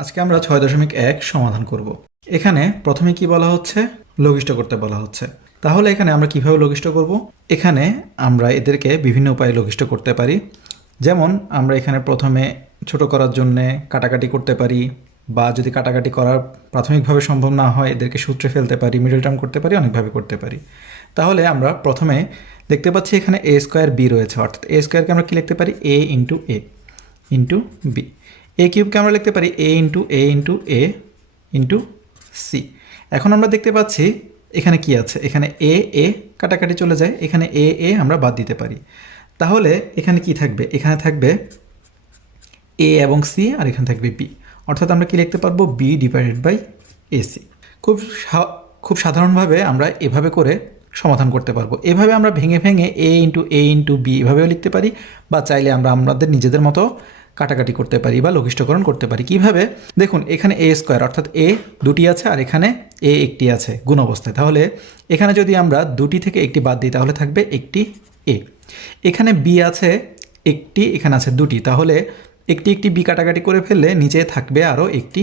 আজকে আমরা ৬.১ সমাধান করব। এখানে প্রথমে কি বলা হচ্ছে, লঘিষ্ঠ করতে বলা হচ্ছে। তাহলে এখানে আমরা কিভাবে লঘিষ্ঠ করব? এখানে আমরা এদেরকে বিভিন্ন উপায়ে লঘিষ্ঠ করতে পারি। যেমন আমরা এখানে প্রথমে ছোট করার জন্যে কাটাকাটি করতে পারি, বা যদি কাটাকাটি করার প্রাথমিকভাবে সম্ভব না হয় এদেরকে সূত্রে ফেলতে পারি, মিডল টার্ম করতে পারি, অনেকভাবে করতে পারি। তাহলে আমরা প্রথমে দেখতে পাচ্ছি এখানে এ স্কোয়ার বি রয়েছে, অর্থাৎ এ স্কোয়ারকে আমরা কি লিখতে পারি? A into B. এ কিউবকে আমরা লিখতে পারি এ ইন্টু সি। এখন আমরা দেখতে পাচ্ছি এখানে কি আছে, এখানে এ কাটাকাটি চলে যায়, এখানে এ আমরা বাদ দিতে পারি। তাহলে এখানে কি থাকবে? এখানে থাকবে এ এবং সি, আর এখানে থাকবে বি। অর্থাৎ আমরা কি লিখতে পারবো? B divided by AC. খুব সাধারণভাবে আমরা এভাবে করে সমাধান করতে পারবো। এভাবে আমরা ভেঙে ভেঙে এ ইন্টু বি এভাবেও লিখতে পারি, বা চাইলে আমরা আমাদের নিজেদের মতো কাটাকাটি করতে পারি বা লঘিষ্ঠকরণ করতে পারি। কিভাবে? দেখুন, এখানে এ স্কোয়ার অর্থাৎ এ দুটি আছে, আর এখানে এ একটি আছে গুণ অবস্থায়। তাহলে এখানে যদি আমরা দুটি থেকে একটি বাদ দিই তাহলে থাকবে একটি এ। এখানে বি আছে একটি, এখানে আছে দুটি, তাহলে একটি বি কাটাকাটি করে ফেললে নিচে থাকবে আরও একটি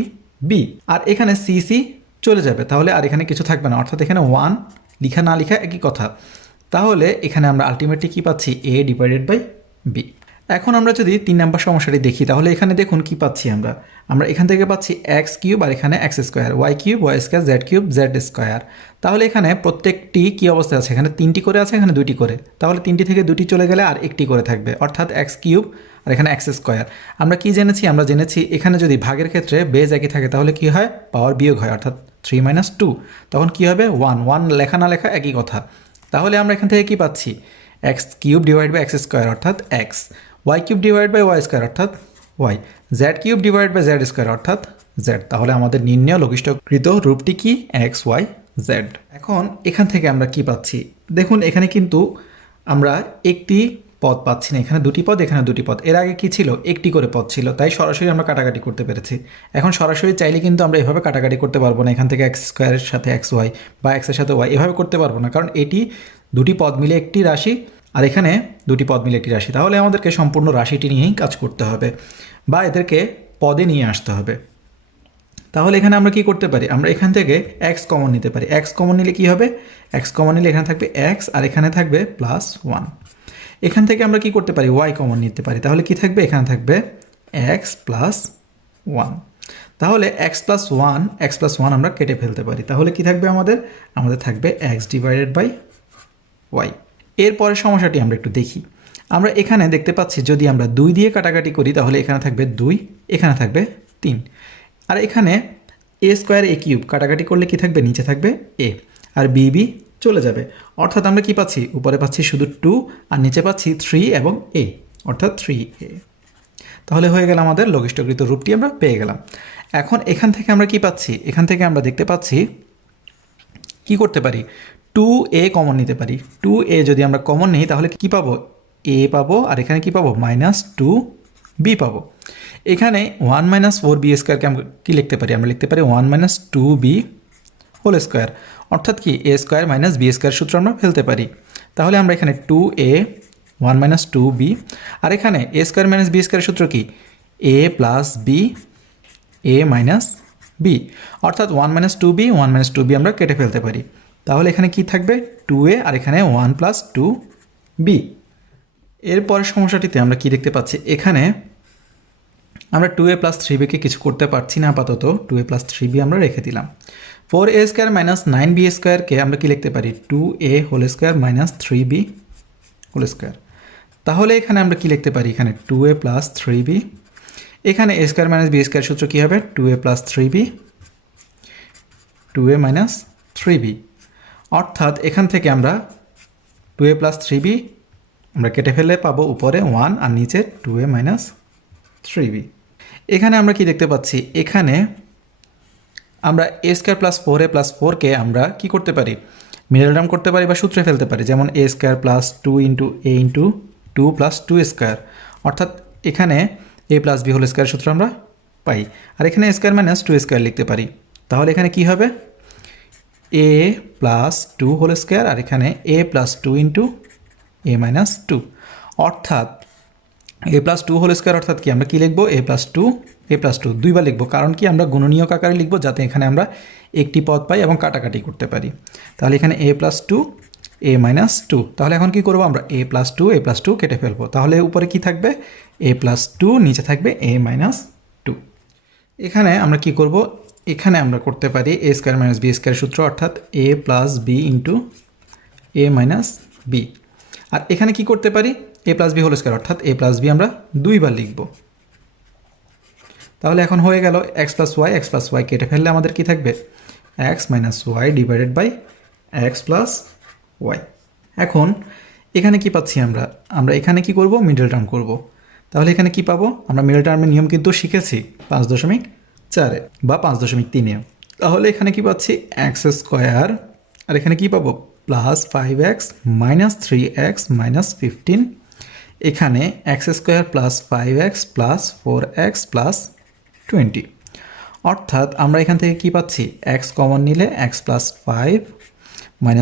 বি। আর এখানে সি চলে যাবে, তাহলে আর এখানে কিছু থাকবে না, অর্থাৎ এখানে ওয়ান লিখা না লিখা একই কথা। তাহলে এখানে আমরা আলটিমেটলি কী পাচ্ছি? এ ডিভাইডেড বাই বি। এখন আমরা যদি 3 নম্বর সমস্যাটি দেখি, তাহলে এখানে দেখুন কি পাচ্ছি আমরা এখান থেকে পাচ্ছি এক্স কিউব, আর এখানে x square, y cube y square, z cube z square. তাহলে এখানে প্রত্যেকটি কী অবস্থায় আছে? এখানে 3টি করে আছে, এখানে 2টি করে। তাহলে 3টি থেকে 2টি চলে গেলে আর একটি করে থাকবে, অর্থাৎ এক্স কিউব আর এখানে এক্স স্কোয়ার। আমরা কি জেনেছি? আমরা জেনেছি এখানে যদি ভাগের ক্ষেত্রে বেজ একই থাকে তাহলে কি হয়? পাওয়ার বিয়োগ হয়, অর্থাৎ 3 - 2। তখন কি হবে? 1 লেখা না লেখা একই কথা। তাহলে আমরা এখান থেকে কি পাচ্ছি? X cube divide by X square অর্থাৎ X, Y cube divide by Y square অর্থাৎ Y, Z cube divide by Z square অর্থাৎ জেড। তাহলে আমাদের নির্ণয় লঘিষ্ঠকৃত রূপটি কি? X Y Z. এখন এখান থেকে আমরা কি পাচ্ছি? দেখুন, এখানে কিন্তু আমরা একটি পদ পাচ্ছি না, এখানে 2টি পদ, এখানে 2টি পদ। এর আগে কি ছিল? একটি করে পদ ছিল, তাই সরাসরি আমরা কাটাকাটি করতে পেরেছি। এখন সরাসরি চাইলে কিন্তু আমরা এভাবে কাটাকাটি করতে পারবো না, এখান থেকে এক্স স্কোয়ারের সাথে এক্স ওয়াই বা এক্সের সাথে ওয়াই এভাবে করতে পারবো না, কারণ এটি 2টি পদ মিলে একটি রাশি, আর এখানে 2টি পদ মিলে একটি রাশি। তাহলে আমাদেরকে সম্পূর্ণ রাশিটি নিয়েই কাজ করতে হবে, বা এদেরকে পদে নিয়ে আসতে হবে। তাহলে এখানে আমরা কি করতে পারি? আমরা এখান থেকে এক্স কমন নিতে পারি। এক্স কমন নিলে কি হবে? এক্স কমন নিলে এখানে থাকবে এক্স, আর এখানে থাকবে +1। এখান থেকে আমরা কি করতে পারি? ওয়াই কমন নিতে পারি। তাহলে কি থাকবে? এখানে থাকবে এক্স +1। তাহলে এক্স প্লাস ওয়ান আমরা কেটে ফেলতে পারি। তাহলে কি থাকবে আমাদের থাকবে এক্স ডিভাইডেড বাই ওয়াই। এরপরের সমস্যাটি আমরা একটু দেখি। আমরা এখানে দেখতে পাচ্ছি যদি আমরা 2 দিয়ে কাটাকাটি করি তাহলে এখানে থাকবে 2, এখানে থাকবে 3। আর এখানে এ স্কোয়ার এ কিউব কাটাকাটি করলে কি থাকবে? নিচে থাকবে এ, আর বি চলে যাবে। অর্থাৎ আমরা কি পাচ্ছি? উপরে পাচ্ছি শুধু 2, আর নিচে পাচ্ছি 3 এবং এ, অর্থাৎ 3a। তাহলে হয়ে গেল আমাদের লঘিষ্ঠকৃত রূপটি আমরা পেয়ে গেলাম। এখন এখান থেকে আমরা কি পাচ্ছি? এখান থেকে আমরা দেখতে পাচ্ছি কি করতে পারি? 2a কমন নিতে পারি। 2a যদি আমরা কমন নিই তাহলে কি পাবো? a পাবো, আর এখানে কি পাবো? -2b পাবো। এখানে 1 - 4b স্কোয়ারকে আমরা কি লিখতে পারি? আমরা লিখতে পারি 1 - 2b হোল স্কোয়ার, অর্থাৎ কি a square minus b square সূত্র আমরা ফেলতে পারি। তাহলে আমরা এখানে 2a 1 - 2b, আর এখানে a square minus b square সূত্র কি? a plus b a minus b, অর্থাৎ 1 - 2b 1 - 2b আমরা কেটে ফেলতে পারি। তাহলে এখানে কি থাকবে? 2a, আর এখানে 1 + 2b। এরপরের সমস্যাটিতে আমরা কি দেখতে পাচ্ছি? এখানে আমরা 2a + 3bকে কিছু করতে পারছি না আপাতত, 2a + 3b আমরা রেখে দিলাম। 4a স্কোয়ার মাইনাস 9b স্কোয়ারকে আমরা কি লিখতে পারি? 2a whole square minus 3b whole square. তাহলে এখানে আমরা কি লিখতে পারি? এখানে 2a + 3b, এখানে a square minus b square সূত্র কী হবে? 2a + 3b 2a - 3b, অর্থাৎ এখান থেকে আমরা 2a + 3b আমরা কেটে ফেললে পাবো উপরে 1 আর নিচে 2a - 3b। এখানে আমরা কি দেখতে পাচ্ছি? এখানে আমরা a স্কোয়ার + 4a + 4কে আমরা কি করতে পারি? মিডল টার্ম করতে পারি বা সূত্রে ফেলতে পারি, যেমন a স্কোয়ার + 2 * a * 2 + 2 স্কোয়ার, অর্থাৎ এখানে a + b হোল স্কোয়ার সূত্র আমরা পাই। আর এখানে a স্কোয়ার মাইনাস 2 স্কোয়ার লিখতে পারি। তাহলে এখানে কি হবে? a + 2 হোল স্কোয়ার, আর এখানে a + 2 * a - 2, অর্থাৎ a + 2 হোল স্কোয়ার অর্থাৎ কি? আমরা কি লিখবো? a + 2 a+2 দুইবার লিখব, কারণ কি আমরা গুণনীয়ক আকারে লিখব যাতে এখানে আমরা একটি পদ পাই এবং কাটাকাটি করতে পারি। তাহলে এখানে a+2 a-2, তাহলে এখন কি করব আমরা a+2 কেটে ফেলবো, তাহলে উপরে কি থাকবে a+2, নিচে থাকবে a-2। এখানে আমরা কি করব, এখানে আমরা করতে পারি a² - b² সূত্র, অর্থাৎ a + b × a - b। আর এখানে কি করতে পারি a + b² অর্থাৎ a + b আমরা দুইবার লিখব। তাহলে এখন হয়ে গেল x + y কেটে ফেললে আমাদের কি থাকবে x - y / x + y। এখন এখানে কি পাচ্ছি আমরা এখানে কি করব, মিডল টার্ম করব। তাহলে এখানে কি পাবো, আমরা মিডল টার্মের নিয়ম কিন্তু শিখেছি 5.4 বা 5.3-এ। তাহলে এখানে কি পাচ্ছি x² আর এখানে কি পাবো +5x - 3x - 15, এখানে x² + 5x + 4x + 20। অর্থাৎ আমরা এখান থেকে কি পাচ্ছি x কমন নিলে x + 5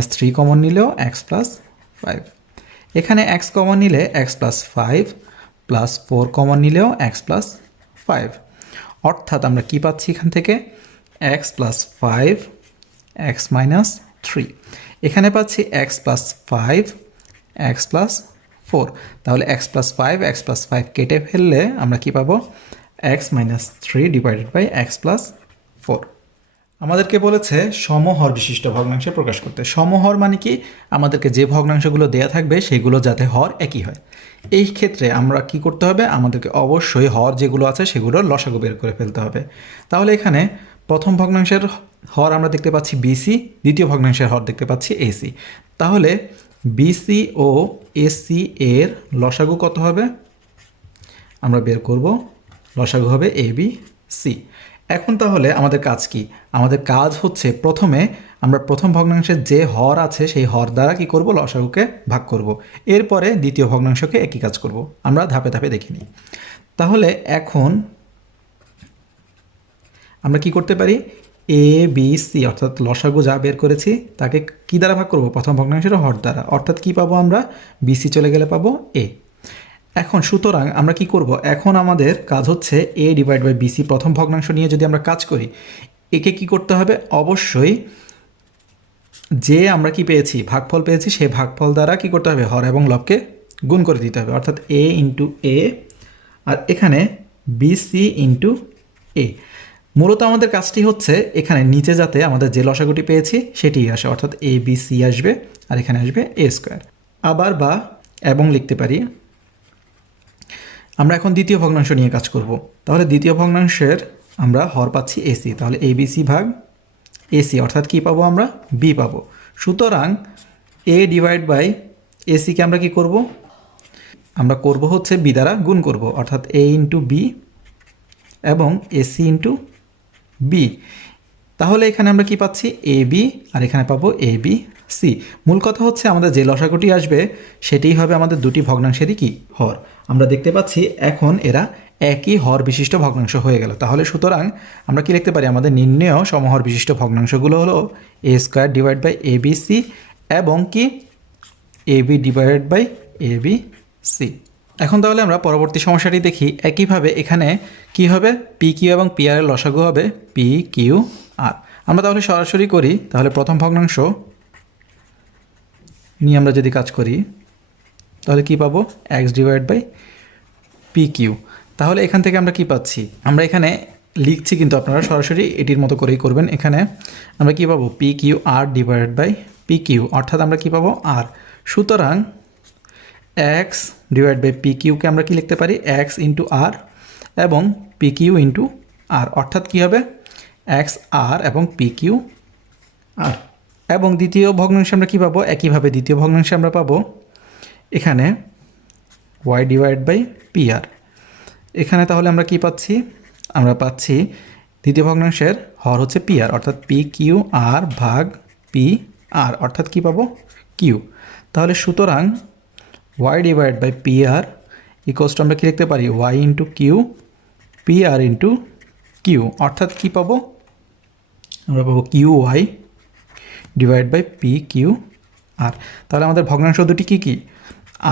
- 3 কমন নিলেও x + 5, এখানে x কমন নিলে x + 5 + 4 কমন নিলেও x + 5। অর্থাৎ আমরা কি পাচ্ছি এখান থেকে x + 5 x - 3, এখানে পাচ্ছি x + 5 x + 4। তাহলে x + 5 x + 5 কেটে ফেললে আমরা কি পাবো x - 3 / x + 4। আমাদেরকে বলেছে সমহর বিশিষ্ট ভগ্নাংশে প্রকাশ করতে। সমহর মানে কি, আমাদেরকে যে ভগ্নাংশগুলো দেয়া থাকবে সেগুলো যাতে হর একই হয়। এই ক্ষেত্রে আমরা কি করতে হবে, আমাদেরকে অবশ্যই হর যেগুলো আছে সেগুলোর লসাগু বের করে ফেলতে হবে। তাহলে এখানে প্রথম ভগ্নাংশের হর আমরা দেখতে পাচ্ছি বিসি, দ্বিতীয় ভগ্নাংশের হর দেখতে পাচ্ছি এসি। তাহলে বিসি ও এসি এর লসাগু কত হবে আমরা বের করব, লসাগু হবে এবি সি। এখন তাহলে আমাদের কাজ কি, আমাদের কাজ হচ্ছে প্রথমে আমরা প্রথম ভগ্নাংশের যে হর আছে সেই হর দ্বারা কি করব, লসাগুকে ভাগ করব। এরপরে দ্বিতীয় ভগ্নাংশকে একই কাজ করব। আমরা ধাপে ধাপে দেখে নিই। তাহলে এখন আমরা কি করতে পারি, এ বি সি অর্থাৎ লসাগু যা বের করেছি তাকে কি দ্বারা ভাগ করব, প্রথম ভগ্নাংশের হর দ্বারা। অর্থাৎ কি পাবো আমরা, বিসি চলে গেলে পাবো এ। এখন সুতরাং আমরা কি করব, এখন আমাদের কাজ হচ্ছে a / bc প্রথম ভগ্নাংশ নিয়ে যদি আমরা কাজ করি, একে কি করতে হবে, অবশ্যই যে আমরা কি পেয়েছি ভাগফল পেয়েছি সেই ভাগফল দ্বারা কি করতে হবে, হর এবং লবকে গুণ করে দিতে হবে। অর্থাৎ a × a আর এখানে bc × a। মূলত আমাদের কাজটি হচ্ছে এখানে নিচে যাতে আমাদের যে লসাগুটি পেয়েছি সেটি আসে, অর্থাৎ abc আসবে আর এখানে আসবে a²। আবার বা এবং লিখতে পারি। আমরা এখন দ্বিতীয় ভগ্নাংশ নিয়ে কাজ করব। তাহলে দ্বিতীয় ভগ্নাংশের আমরা হর পাচ্ছি এসি, তাহলে এবিসি ভাগ এসি অর্থাৎ কি পাবো আমরা, বি পাবো। সুতরাং এ / এসিকে আমরা কি করব, আমরা করব হচ্ছে বি দ্বারা গুণ করব, অর্থাৎ এ × বি এবং এসি × বি। তাহলে এখানে আমরা কি পাচ্ছি এ বি আর এখানে পাবো এ বি সি। মূল কথা হচ্ছে আমাদের যে লসাগুটি আসবে সেটিই হবে আমাদের দুটি ভগ্নাংশেরই কি হর। আমরা দেখতে পাচ্ছি এখন এরা একই হর বিশিষ্ট ভগ্নাংশ হয়ে গেল। তাহলে সুতরাং আমরা কি লিখতে পারি, আমাদের নির্ণেয় সমহর বিশিষ্ট ভগ্নাংশগুলো হলো a² / abc এবং কি ab / abc। এখন তাহলে আমরা পরবর্তী সমস্যাটি দেখি। একইভাবে এখানে কি হবে, পি কিউ এবং পি আর এর লসাগু হবে পি কিউ আর। আমরা তাহলে সরাসরি করি, তাহলে প্রথম ভগ্নাংশ নিয়ে আমরা যদি কাজ করি তাহলে কি পাবো x / পি কিউ। তাহলে এখান থেকে আমরা কি পাচ্ছি, আমরা এখানে লিখছি কিন্তু আপনারা সরাসরি এটির মতো করেই করবেন। এখানে আমরা কি পাবো পি কিউ আর / পি কিউ, অর্থাৎ আমরা কি পাবো আর। সুতরাং x / পি কিউকে আমরা কি লিখতে পারি x × r এবং পি কিউ × r, অর্থাৎ কি হবে x r এবং পি কিউ আর। এবং দ্বিতীয় ভগ্নাংশে আমরা কি পাবো, একইভাবে দ্বিতীয় ভগ্নাংশে আমরা পাবো এখানে y / পি আর। এখানে তাহলে আমরা কি পাচ্ছি, আমরা পাচ্ছি দ্বিতীয় ভগ্নাংশের হর হচ্ছে পি আর, অর্থাৎ পি কিউ আর ভাগ পি আর, অর্থাৎ কি পাবো কিউ। তাহলে সুতরাং y / P R equals to আমরা কি লিখতে পারি y × Q P R × Q, অর্থাৎ কি পাবো, আমরা পাবো Q Y / P Q R. তাহলে আমাদের ভগ্নাংশ দুটি কী কী,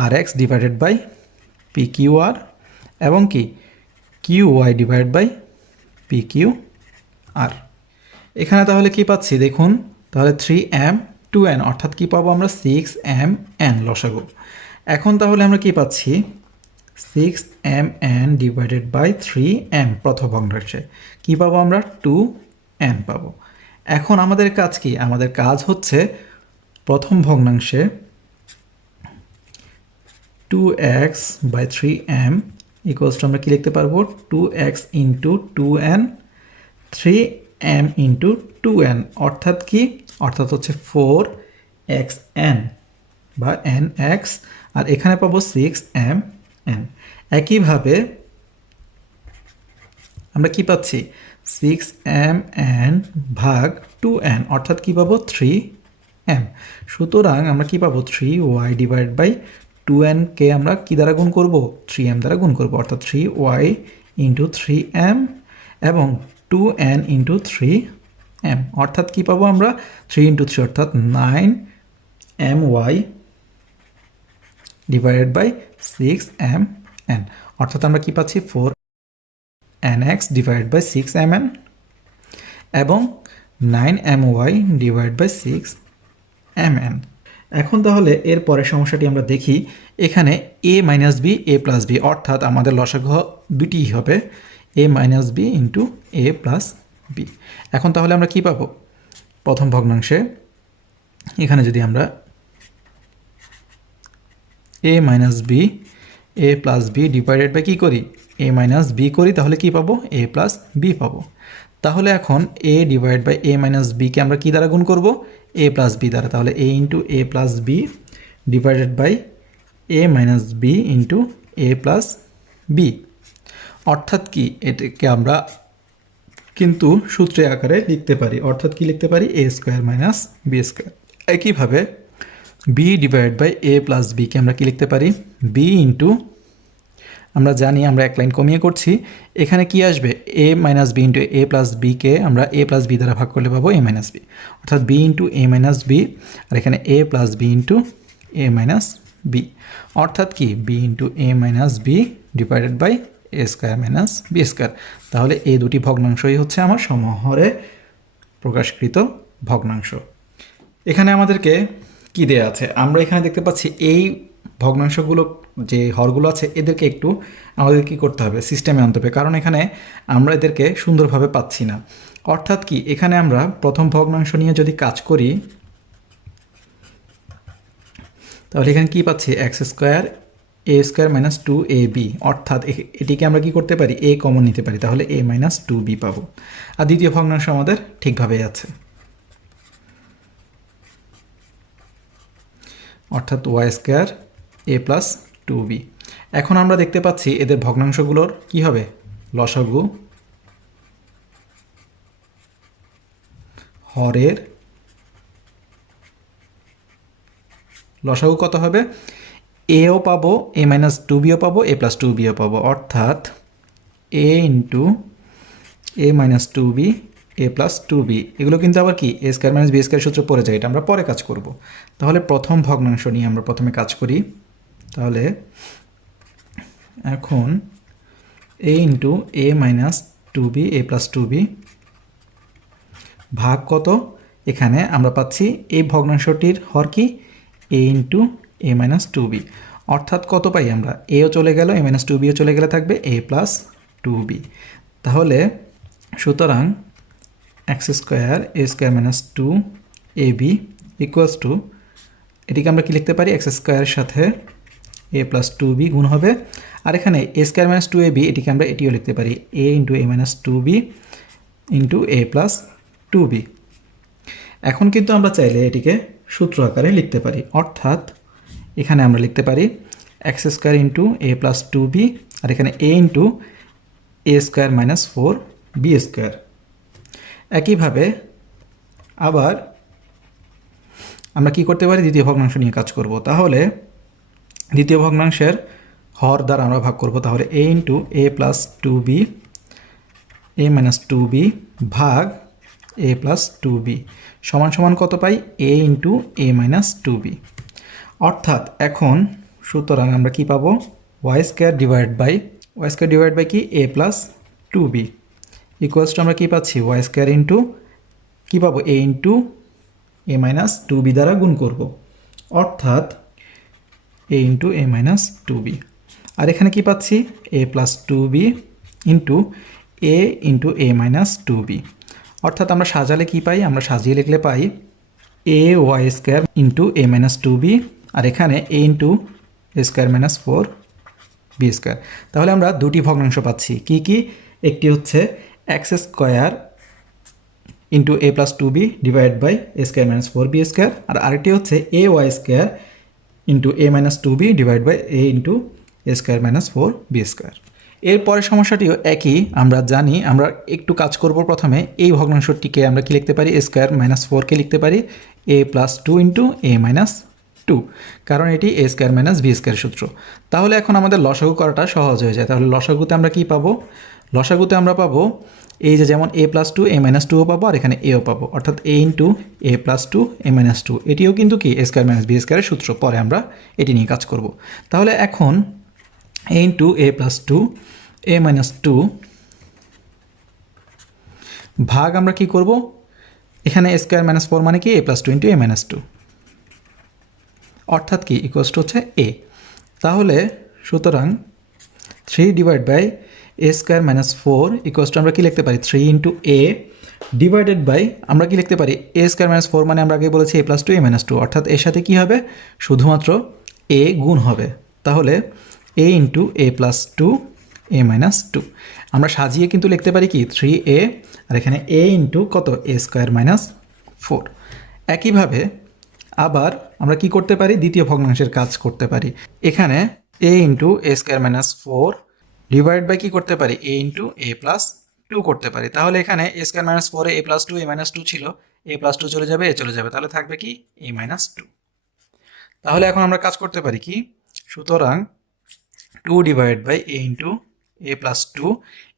আর এক্স / পি কিউ আর এবং কি Q Y divide by P Q R. এখানে তাহলে কি পাচ্ছি দেখুন, তাহলে 3m 2n অর্থাৎ কি পাবো আমরা 6mn লসাগু। এখন তাহলে আমরা কি পাচ্ছি 6mn ডিভাইডেড বাই 3m প্রথম ভগ্নাংশে কি পাবো আমরা 2n পাবো। এখন আমাদের কাজ কি, আমাদের কাজ হচ্ছে প্রথম ভগ্নাংশে 2x by 3m equals to আমরা কি লিখতে পারবো 2x into 2n 3m into 2n অর্থাৎ কি, অর্থাৎ হচ্ছে 4xn বা nx আর এখানে পাবো 6mn। একইভাবে আমরা কি পাচ্ছি 6mn ভাগ 2n অর্থাৎ কি পাবো 3m। সুতরাং আমরা কি পাবো 3y ডিভাইড বাই 2n কে আমরা কি দ্বারা গুণ করব 3m দ্বারা গুণ করব অর্থাৎ 3y ইন্টু 3m এবং 2n ইন্টু 3m অর্থাৎ কি পাবো আমরা 3 ইন্টু 3 অর্থাৎ 9my ডিভাইডেড বাই 6mn অর্থাৎ আমরা কি পাচ্ছি 4nx ডিভাইড বাই 6mn এবং 9my ডিভাইড বাই 6mn। এখন তাহলে এর পরের সমস্যাটি আমরা দেখি। এখানে a minus B A plus B অর্থাৎ আমাদের লসাগু দুটি হবে a minus B into A plus B. এখন তাহলে আমরা কি পাবো প্রথম ভগ্নাংশে এখানে যদি আমরা a minus B A plus B divided by কী করি a মাইনাস বি করি তাহলে কি পাবো a প্লাস বি পাবো। তাহলে এখন a divide by a minus বিকে আমরা কী দ্বারা গুণ করব a প্লাস বি দ্বারা, তাহলে a into A plus B divided by a minus B into A plus B অর্থাৎ কি এটাকে আমরা কিন্তু সূত্রে আকারে লিখতে পারি অর্থাৎ কি লিখতে পারি a square minus B square. একইভাবে B divide by A plus বিকে আমরা কি লিখতে পারি বি ইন্টু আমরা জানি আমরা এক লাইন কমিয়ে করছি এখানে কি আসবে a minus B into A plus বিকে আমরা এ প্লাস বি দ্বারা ভাগ করলে পাবো এ মাইনাস বি অর্থাৎ বি ইন্টু এ মাইনাস বি আর এখানে A plus B into A minus B অর্থাৎ কি B into A minus B divided by A square minus B square. তাহলে এই দুটি ভগ্নাংশই হচ্ছে আমার সমহরে প্রকাশকৃত ভগ্নাংশ। এখানে আমাদেরকে কি দেয়া আছে আমরা এখানে দেখতে পাচ্ছি এই ভগ্নাংশগুলো যে হরগুলো আছে এদেরকে একটু আমাদের কি করতে হবে সিস্টেমে আনতে হবে, কারণ এখানে আমরা এদেরকে সুন্দরভাবে পাচ্ছি না। অর্থাৎ কি এখানে আমরা প্রথম ভগ্নাংশ নিয়ে যদি কাজ করি তাহলে এখানে কি পাচ্ছি এক্স স্কোয়ার এ স্কোয়ার মাইনাস 2ab অর্থাৎ এটিকে আমরা কি করতে পারি a কমন নিতে পারি তাহলে a মাইনাস 2b পাবো। আর দ্বিতীয় ভগ্নাংশ আমাদের ঠিকভাবেই আছে অর্থাৎ ওয়াই স্কোয়ার এ প্লাস 2b। এখন আমরা দেখতে পাচ্ছি এদের ভগ্নাংশগুলোর কি হবে লসাগু হরের লসাগু কত হবে এও পাবো এ মাইনাস 2bও পাবো এ প্লাস 2bও পাবো অর্থাৎ A into A minus 2b A plus 2b এগুলো কিন্তু আবার কি এ স্কোয়ার মাইনাস বি স্কোয়ার সূত্র পড়ে যায়, এটা আমরা পরে কাজ করব। তাহলে প্রথম ভগ্নাংশ নিয়ে আমরা প্রথমে কাজ করি। তাহলে এখন এ ইন্টু এ মাইনাস 2b এ প্লাস 2b ভাগ কত এখানে আমরা পাচ্ছি এই ভগ্নাংশটির হর কি A into A minus 2b অর্থাৎ কত পাই আমরা এও চলে গেল এ মাইনাস 2bও চলে গেলে থাকবে এ প্লাস 2b। তাহলে সুতরাং x square A square minus 2ab equals to এটিকে আমরা কি লিখতে পারি এক্স স্কোয়ারের সাথে এ প্লাস 2b গুণ হবে আর এখানে এ স্কোয়ার মাইনাস 2ab এটিকে আমরা এটিও লিখতে পারি A into A minus 2b into A plus 2b। এখন কিন্তু আমরা চাইলে এটিকে সূত্র আকারে লিখতে পারি অর্থাৎ এখানে আমরা লিখতে পারি এক্স স্কোয়ার ইন্টু এ প্লাস 2b আর এখানে A into A square minus 4b square. একইভাবে আবার আমরা কি করতে পারি দ্বিতীয় ভগ্নাংশ নিয়ে কাজ করব। তাহলে দ্বিতীয় ভগ্নাংশের হর দ্বারা আমরা ভাগ করব তাহলে এ ইন্টু এ প্লাস 2b এ মাইনাস 2b ভাগ এ প্লাস 2b সমান সমান কত পাই a into A minus 2b অর্থাৎ এখন সুতরাং আমরা কি পাবো Y square divide by Y square divide by কি এ plus two B equals to আমরা কী পাচ্ছি ওয়াই স্কোয়ার ইন্টু কী পাবো A into A minus two B দ্বারা গুণ করব, অর্থাৎ A into A minus two B. আর এখানে কী পাচ্ছি এ প্লাস টু বি ইন্টু এ মাইনাস টু বি, অর্থাৎ আমরা সাজালে কী পাই, আমরা সাজিয়ে লিখলে পাই A Y square into A minus two B, আর এখানে A into A square minus four B square. তাহলে আমরা দুটি ভগ্নাংশ পাচ্ছি, কি কি, একটি হচ্ছে X square into A plus two B divide by A square minus four B square, আর আরেকটি হচ্ছে A Y square into A minus two B divide by A into A square minus four B square. এরপরের সমস্যাটিও একই, আমরা জানি, আমরা একটু কাজ করব। প্রথমে এই ভগ্নাংশটিকে আমরা কি লিখতে পারি, এ স্কোয়ার মাইনাস ফোরকে লিখতে পারি এ প্লাস টু ইন্টু এ মাইনাস টু, কারণ এটি এ স্কোয়ার মাইনাস বি স্কোয়ার সূত্র। তাহলে এখন আমাদের লসাগু করাটা সহজ হয়ে যায়। তাহলে লসাগুতে আমরা কি পাবো, লসাগুতে আমরা পাবো এই যে যেমন এ প্লাস টু এ মাইনাস টুও পাবো, আর এখানে এও পাবো, অর্থাৎ A into A plus two A minus two, এটিও কিন্তু কি এ স্কোয়ার মাইনাস বি স্কোয়ারের সূত্র। পরে আমরা এটি নিয়ে কাজ করব। তাহলে এখন এ into A plus two A minus two ভাগ আমরা কি করব, এখানে এ স্কোয়ার মাইনাস ফোর মানে কি এ প্লাস টু ইন্টু এ মাইনাস টু, অর্থাৎ কি ইকুয়ালস টু হচ্ছে এ। তাহলে সুতরাং three divide by A square minus four equals to আমরা কি লিখতে পারি three into A divided by আমরা কি লিখতে পারি এ স্কোয়ার মাইনাস ফোর মানে আমরা আগে বলেছি এ plus two A minus two, অর্থাৎ এর সাথে কী হবে শুধুমাত্র এ গুণ হবে। তাহলে এ into A plus two A minus two, আমরা সাজিয়ে কিন্তু লিখতে পারি কি থ্রি এ, আর এখানে এ ইন্টু কত এ স্কোয়ার মাইনাস ফোর। একইভাবে আবার আমরা কি করতে পারি, দ্বিতীয় ভগ্নাংশের কাজ করতে পারি। এখানে A into A square minus four divide by কী করতে পারি A into A plus two করতে পারি। তাহলে এখানে এ স্কোয়ার মাইনাস ফোরে A plus two A minus two ছিল, এ প্লাস টু চলে যাবে, এ চলে যাবে, তাহলে থাকবে কি এ মাইনাস টু। তাহলে এখন আমরা কাজ করতে পারি কি, সুতরাং two divide by A into A plus two,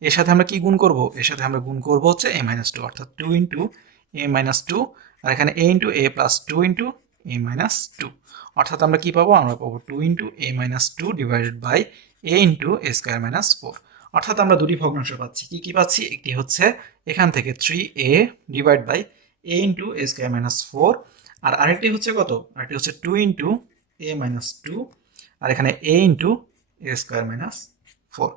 এর সাথে আমরা কি গুণ করব, এর সাথে আমরা গুণ করব হচ্ছে এ মাইনাস টু, অর্থাৎ টু ইন্টু এ মাইনাস টু, আর এখানে A into A plus two into A minus two, অর্থাৎ আমরা কি পাবো, আমরা পাবো two into A minus two divided by A into A square minus four. অর্থাৎ আমরা দুটি ভগ্নাংশ পাচ্ছি, কি কি পাচ্ছি, একটি হচ্ছে এখান থেকে three A divide by A into A square minus four, আর আরেকটি হচ্ছে কত, আরেকটি হচ্ছে টু ইন্টু এ মাইনাস টু, আর এখানে A into A square minus four.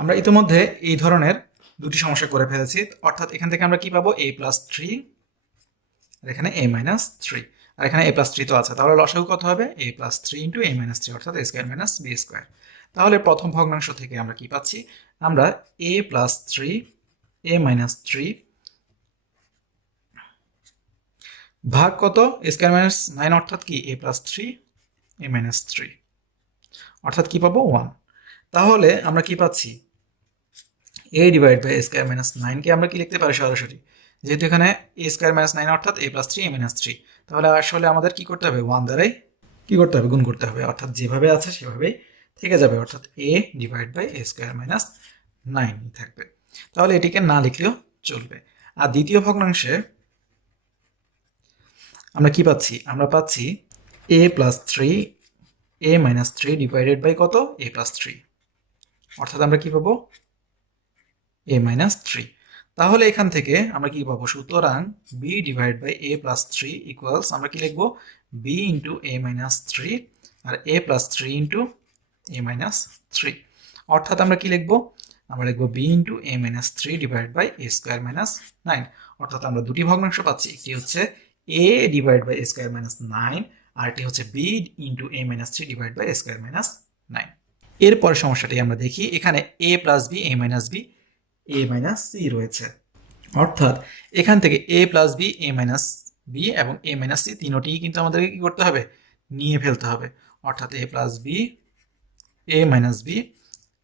আমরা ইতিমধ্যে এই ধরনের দুটি সমস্যা করে ফেলেছি, অর্থাৎ এখান থেকে আমরা কি পাবো এ প্লাস থ্রি, আর এখানে এ মাইনাস থ্রি, আর এখানে এ প্লাস থ্রি তো আছে, তাহলে লসাগু কত হবে a plus three into A minus three, অর্থাৎ a square minus B square. তাহলে প্রথম ভগ্নাংশ থেকে আমরা কি পাচ্ছি, আমরা এ plus three a minus three ভাগ কত স্কোয়ার মাইনাস নাইন, অর্থাৎ কি এ plus three a minus three, অর্থাৎ কি পাবো ওয়ান। তাহলে আমরা কি পাচ্ছি a divide by A square minus নাইনকে আমরা কি লিখতে পারি সরাসরি, যেহেতু এখানে এ স্কোয়ার মাইনাস নাইন অর্থাৎ এ plus three a minus three, তাহলে আসলে আমাদের কি করতে হবে ওয়ান দ্বারাই কি করতে হবে গুণ করতে হবে, অর্থাৎ যেভাবে আছে সেভাবেই থেকে যাবে, অর্থাৎ a divide by A square minus nine থাকবে। তাহলে এটিকে না লিখলেও চলবে। আর দ্বিতীয় ভগ্নাংশে আমরা কি পাচ্ছি, আমরা পাচ্ছি এ plus three a minus three divided by কত এ প্লাস থ্রি, অর্থাৎ আমরা কি পাবো এ মাইনাস থ্রি। তাহলে এখান থেকে আমরা কি পাবো, সুতরাং b divide by A plus three equals আমরা কি লিখবো বি ইন্টু এ মাইনাস থ্রি, আর a plus three into A minus three, অর্থাৎ আমরা কি লিখবো, আমরা লিখবো b into A minus three divide by A square minus nine. অর্থাৎ আমরা দুটি ভগ্নাংশ পাচ্ছি, একটি হচ্ছে a divide by A square minus nine, আর একটি হচ্ছে b into A minus three divide by A square minus nine. এরপরের সমস্যাটি আমরা দেখি, এখানে A plus B A minus B A minus C রয়েছে, অর্থাৎ এখান থেকে এ প্লাস বি এ মাইনাস বি এবং এ মাইনাস সি তিনোটিই কিন্তু আমাদেরকে কি করতে হবে নিয়ে ফেলতে হবে, অর্থাৎ এ plus B A minus B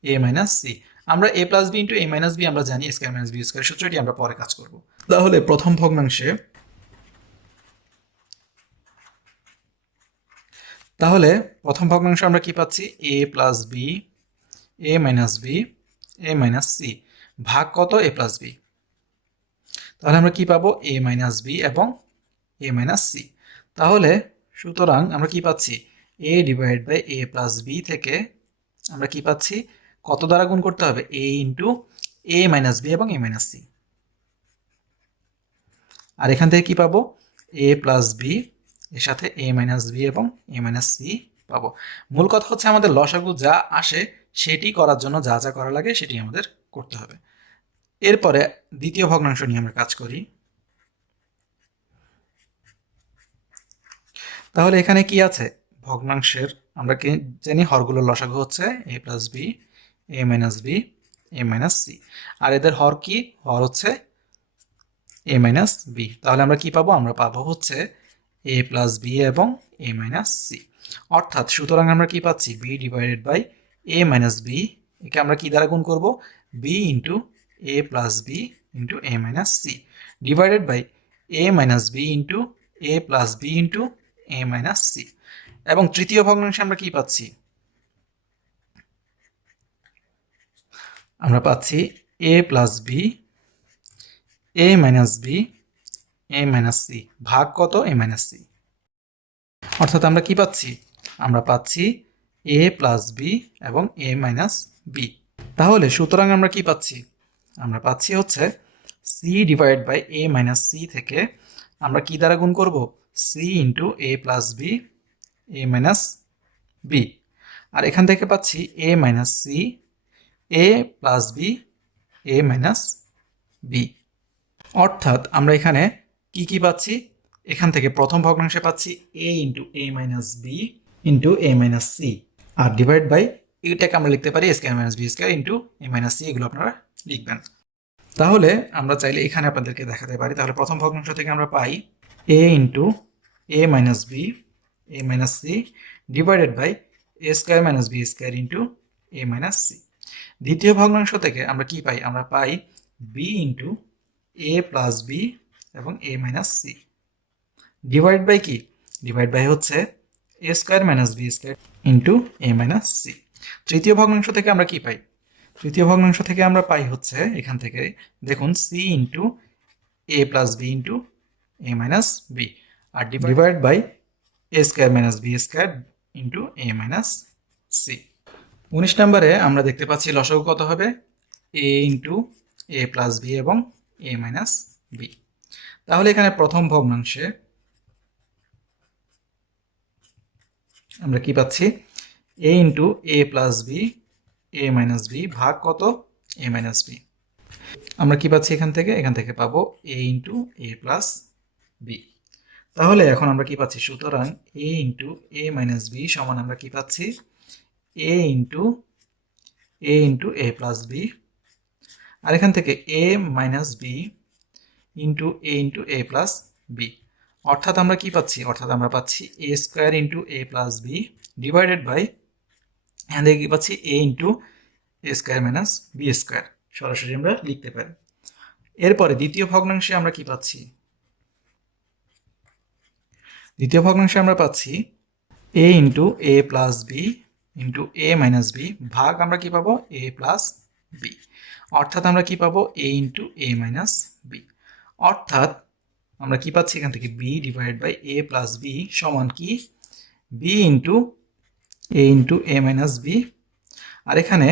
A minus C. আমরা এ প্লাস বি ইন্টু এ মাইনাস বি আমরা জানি স্কোয়ার মাইনাস বি স্কোয়ার সূত্রটি আমরা পরে কাজ করব। তাহলে প্রথম ভগ্নাংশে আমরা কি পাচ্ছি এ plus B A minus B A minus C ভাগ কত এ প্লাস বি, তাহলে আমরা কি পাবো এ মাইনাস বি এবং এ মাইনাস সি। তাহলে সুতরাং আমরা কি পাচ্ছি a divide by A plus b থেকে আমরা কি পাচ্ছি কত দ্বারা গুণ করতে হবে? এ ইন্টু এ মাইনাস বি এবং এ মাইনাস সি। আর এখান থেকে কি পাবো? এ প্লাস বি এর সাথে এ মাইনাস বি এবং এ মাইনাস সি পাবো। মূল কথা হচ্ছে আমাদের লসাগু যা আসে সেটি করার জন্য যা যা করা লাগে সেটি আমাদের করতে হবে। এরপরে দ্বিতীয় ভগ্নাংশ নিয়ে আমরা কাজ করি। তাহলে এখানে কি আছে? ভগ্নাংশের আমরা কি জানি? হরগুলোর লসাগু হচ্ছে এ প্লাস বি, এ মাইনাস বি, এ মাইনাস সি। আর এদের হর কি? হর হচ্ছে এ মাইনাস বি। তাহলে আমরা কি পাবো? আমরা পাবো হচ্ছে এ প্লাস বি এবং এ মাইনাস সি। অর্থাৎ সুতরাং আমরা কি পাচ্ছি? B divided by A minus B. একে আমরা কি দ্বারা গুণ করব? B into A plus B into A minus C divided by A minus B into A plus B into A minus C. এবং তৃতীয় ভগ্নাংশে আমরা কি পাচ্ছি? আমরা পাচ্ছি এ প্লাস বি, এ মাইনাস বি, এ মাইনাস সি ভাগ কত? A minus C. অর্থাৎ আমরা কি পাচ্ছি? আমরা পাচ্ছি এ প্লাস বি এবং এ মাইনাস বি। তাহলে সুতরাং আমরা কি পাচ্ছি? আমরা পাচ্ছি হচ্ছে C divide by A minus C থেকে আমরা কি দ্বারা গুণ করব? সি ইন্টু এ প্লাস বি, এ মাইনাস বি। আর এখান থেকে পাচ্ছি A minus C, A plus B, A minus B. অর্থাৎ আমরা এখানে কি কি পাচ্ছি? এখান থেকে প্রথম ভগ্নাংশে পাচ্ছি এ ইন্টু এ মাইনাস বি ইন্টু এ মাইনাস সি। আর ডিভাইড বাই এটাকে আমরা লিখতে পারি square minus B square into এ মাইনাস সি। এগুলো আপনারা লিখবেন। তাহলে আমরা চাইলে এখানে আপনাদেরকে দেখাতে পারি। তাহলে প্রথম ভগ্নাংশ থেকে আমরা পাই a into A minus B, A minus C divided by A square minus B square into A minus c. দ্বিতীয় ভগ্নাংশ থেকে আমরা কি পাই? আমরা পাই বি ইন্টু এ প্লাস বি এবং এ মাইনাস সি ডিভাইড বাই কি? ডিভাইড বাই হচ্ছে a square minus B square into A minus c. তৃতীয় ভগ্নাংশ থেকে আমরা কি পাই? তৃতীয় ভগ্নাংশ থেকে আমরা পাই হচ্ছে এখান থেকে দেখুন সি ইন্টু এ প্লাস বি ইন্টু এ মাইনাস বি আর divide by A square minus B square into A minus C. 19 নম্বরে আমরা দেখতে পাচ্ছি লসাগু কত হবে? এ ইন্টু এ প্লাস বি এবং এ মাইনাস বি। তাহলে এখানে প্রথম ভগ্নাংশে আমরা কি পাচ্ছি? এ ইন্টু এ প্লাস বি, এ মাইনাস বি ভাগ কত? A minus B. আমরা কি পাচ্ছি এখান থেকে? এখান থেকে পাবো A into A plus B. তাহলে এখন আমরা কি পাচ্ছি? সুতরাং এ ইন্টু এ মাইনাস বি সমান আমরা কি পাচ্ছি? এ ইন্টু এ প্লাস বি। আর এখান থেকে এ মাইনাস বি ইন্টু এ প্লাস বি। অর্থাৎ আমরা কি পাচ্ছি? অর্থাৎ আমরা পাচ্ছি এ square into A plus B divided by এখান থেকে কি পাচ্ছি? এ ইন্টু এ স্কোয়ার মাইনাস বি স্কোয়ার সরাসরি আমরা লিখতে পারি। এরপরে দ্বিতীয় ভগ্নাংশে আমরা কি পাচ্ছি? দ্বিতীয় ভগ্নাংশে আমরা পাচ্ছি এ ইন্টু এ প্লাস বি ইন্টু এ মাইনাস বি ভাগ আমরা কি পাবো? A plus B. অর্থাৎ আমরা কি পাবো? A into A minus B. অর্থাৎ আমরা কি পাচ্ছি এখান থেকে? B divide by A plus B সমান কি? বি ইন্টু এ মাইনাস বি। আর এখানে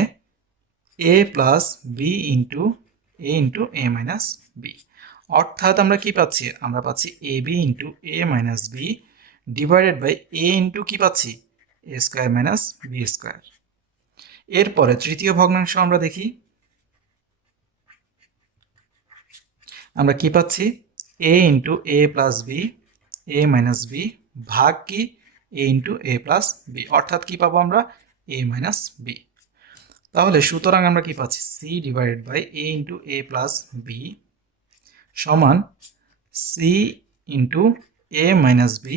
A plus B into A minus B. অর্থাৎ আমরা কি পাচ্ছি? আমরা পাচ্ছি A B into A minus B divided by A into কি পাচ্ছি? এ স্কোয়ার মাইনাস বি স্কোয়ার। এরপরে তৃতীয় ভগ্নাংশ আমরা দেখি। আমরা কি পাচ্ছি? এ ইন্টু এ প্লাস বি, এ মাইনাস বি ভাগ কি? A into A plus B. অর্থাৎ কি পাবো আমরা? A minus B. তাহলে সুতরাং আমরা কি পাচ্ছি? C divided by A into A plus B সমান সি ইন্টু এ মাইনাস বি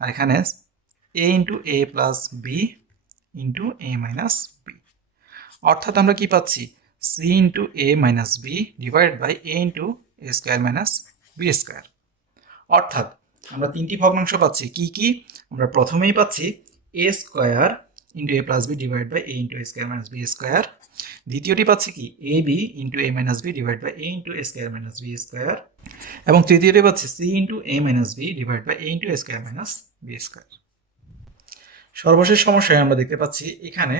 আর এখানে A into A plus B into A minus B. অর্থাৎ আমরা কি পাচ্ছি? C into A minus B divide by A into A square minus B square. অর্থাৎ আমরা তিনটি ভগ্নাংশ পাচ্ছি। কি কি? আমরা প্রথমেই পাচ্ছি এ square into A plus b divide by A into A square minus B square. দ্বিতীয়টি পাচ্ছি কি? A B into A minus B divide by A into A square minus B square. এবং তৃতীয়টি পাচ্ছি C into A minus B divide by A into A square minus B square. সর্বশেষ সমস্যায় আমরা দেখতে পাচ্ছি এখানে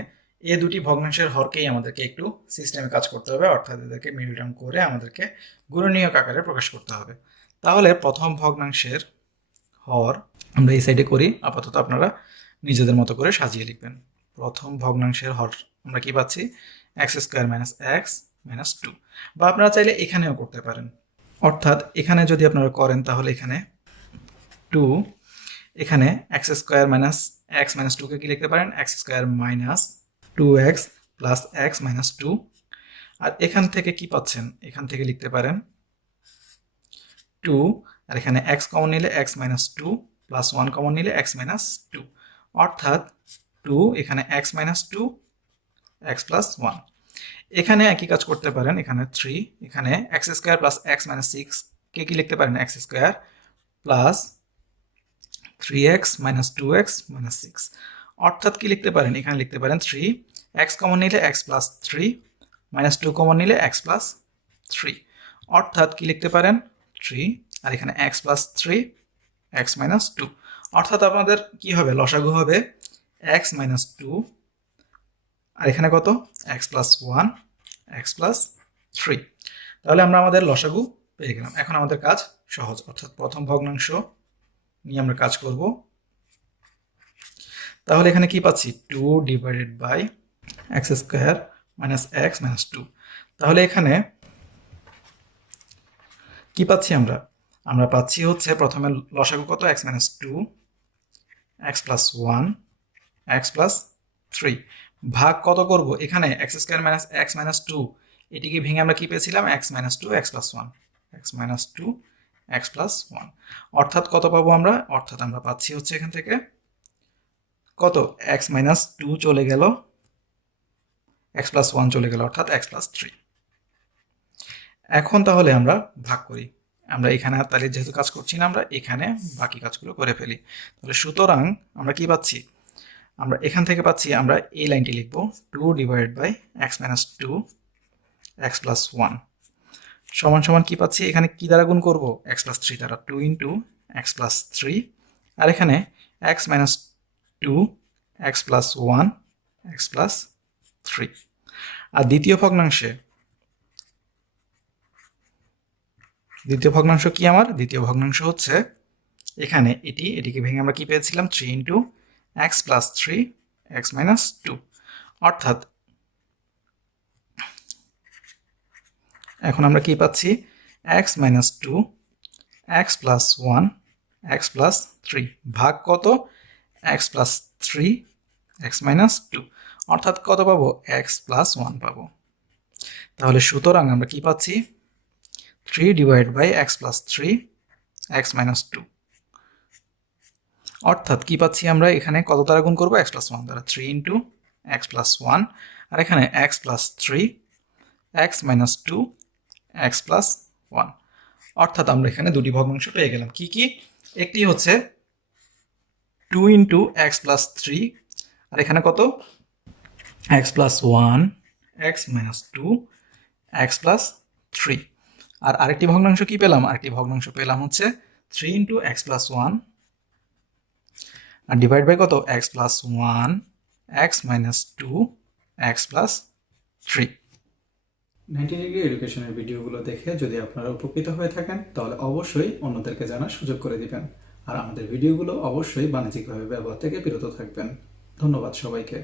এই দুটি ভগ্নাংশের হরকেই আমাদেরকে একটু সিস্টেমে কাজ করতে হবে, অর্থাৎ এদেরকে মিডল টার্ম করে আমাদেরকে গুণনীয়ক আকারে প্রকাশ করতে হবে। তাহলে প্রথম ভগ্নাংশের হর আমরা এই সাইডে করি, আপাতত আপনারা নিজেদের মতো করে সাজিয়ে লিখবেন। প্রথম ভগ্নাংশের হর আমরা কি পাচ্ছি, X square minus x minus two, বা আপনারা চাইলে এখানেও করতে পারেন, অর্থাৎ এখানে যদি আপনারা করেন তাহলে এখানে টু, এখানে x square minus x minus টুকে কি লিখতে পারেন, x square minus two x plus x minus two. আর এখান থেকে কি পাচ্ছেন, এখান থেকে লিখতে পারেন টু, আর এখানে এক্স কমন নিলে x minus two plus one common নিলে এক্স মাইনাস টু, অর্থাৎ টু, এখানে x minus two x plus one. এখানে একই কাজ করতে পারেন, এখানে থ্রি, এখানে x square plus x minus six কে কি লিখতে পারেন, x square plus three x minus two x minus six, অর্থাৎ কি লিখতে পারেন, এখানে লিখতে পারেন থ্রি, এক্স কমন নিলে x plus three minus two common নিলে এক্স প্লাস থ্রি, অর্থাৎ কি লিখতে পারেন থ্রি, আর এখানে x plus three x minus two, অর্থাৎ আমাদের কি হবে, লসাগু হবে এক্স মাইনাস টু, আর এখানে কত, x plus one x plus three. তাহলে আমরা আমাদের লসাগু পেয়ে গেলাম। এখন আমাদের কাজ সহজ, অর্থাৎ প্রথম ভগ্নাংশ নিয়ে আমরা কাজ করব। তাহলে এখানে কি পাচ্ছি, two divided by X square minus x minus two. তাহলে এখানে কি পাচ্ছি আমরা, আমরা পাচ্ছি হচ্ছে প্রথমে লসাগু কত, X minus two x plus one x plus three, ভাগ কত করব, এখানে x square minus x minus two, এটিকে ভেঙে আমরা কি পেয়েছিলাম, X minus two x plus one, x minus two x plus one, অর্থাৎ কত পাবো আমরা, অর্থাৎ আমরা পাচ্ছি হচ্ছে এখান থেকে কত, এক্স মাইনাস টু চলে গেল, এক্স প্লাস ওয়ান চলে গেল, অর্থাৎ এক্স প্লাস থ্রি। এখন তাহলে আমরা ভাগ করি, আমরা এখানে তাহলে যেহেতু কাজ করছি না, আমরা এখানে বাকি কাজগুলো করে ফেলি। তাহলে সুতরাং আমরা কি পাচ্ছি, আমরা এখান থেকে পাচ্ছি, আমরা এই লাইনটি লিখব two divided by x minus two x plus one সমান সমান কি পাচ্ছি, এখানে কি দ্বারা গুণ করবো, এক্স প্লাস থ্রি দ্বারা, two into x plus three, আর এখানে x minus two x plus one x plus three. আর দ্বিতীয় ভগ্নাংশ কি আমার, দ্বিতীয় ভগ্নাংশ হচ্ছে এখানে এটিকে ভেঙে আমরা কি পেয়েছিলাম, three into x plus three x minus two, অর্থাৎ এখন আমরা কি পাচ্ছি, X minus two x plus one x plus three, ভাগ কত, x plus three x minus two, অর্থাৎ কত পাবো, এক্স প্লাস ওয়ান পাবো। তাহলে সুতরাং আমরা কি পাচ্ছি, three divide by x plus three x minus two, অর্থাৎ কি পাচ্ছি আমরা, এখানে কত দ্বারা গুণ করবো, এক্স প্লাস ওয়ান দ্বারা, three into x plus one, আর এখানে x plus three x minus two x plus one, অর্থাৎ আমরা এখানে দুটি ভগ্নাংশ পেয়ে গেলাম। কি কি, একটি হচ্ছে two into x plus three, আর এখানে কত, x plus one x minus two x plus three, আর আরেকটি ভগ্নাংশ কি পেলাম, আরেকটি ভগ্নাংশ পেলাম হচ্ছে three into x plus one আর ডিভাইড বাই কত, x plus one x minus two x plus three. 90 degree এডুকেশনের ভিডিওগুলো দেখে যদি আপনারা উপকৃত হয়ে থাকেন তাহলে অবশ্যই অন্যদেরকে জানার সুযোগ করে দিবেন, আর আমাদের ভিডিওগুলো অবশ্যই বাণিজ্যিকভাবে ব্যবহার থেকে বিরত থাকবেন। ধন্যবাদ সবাইকে।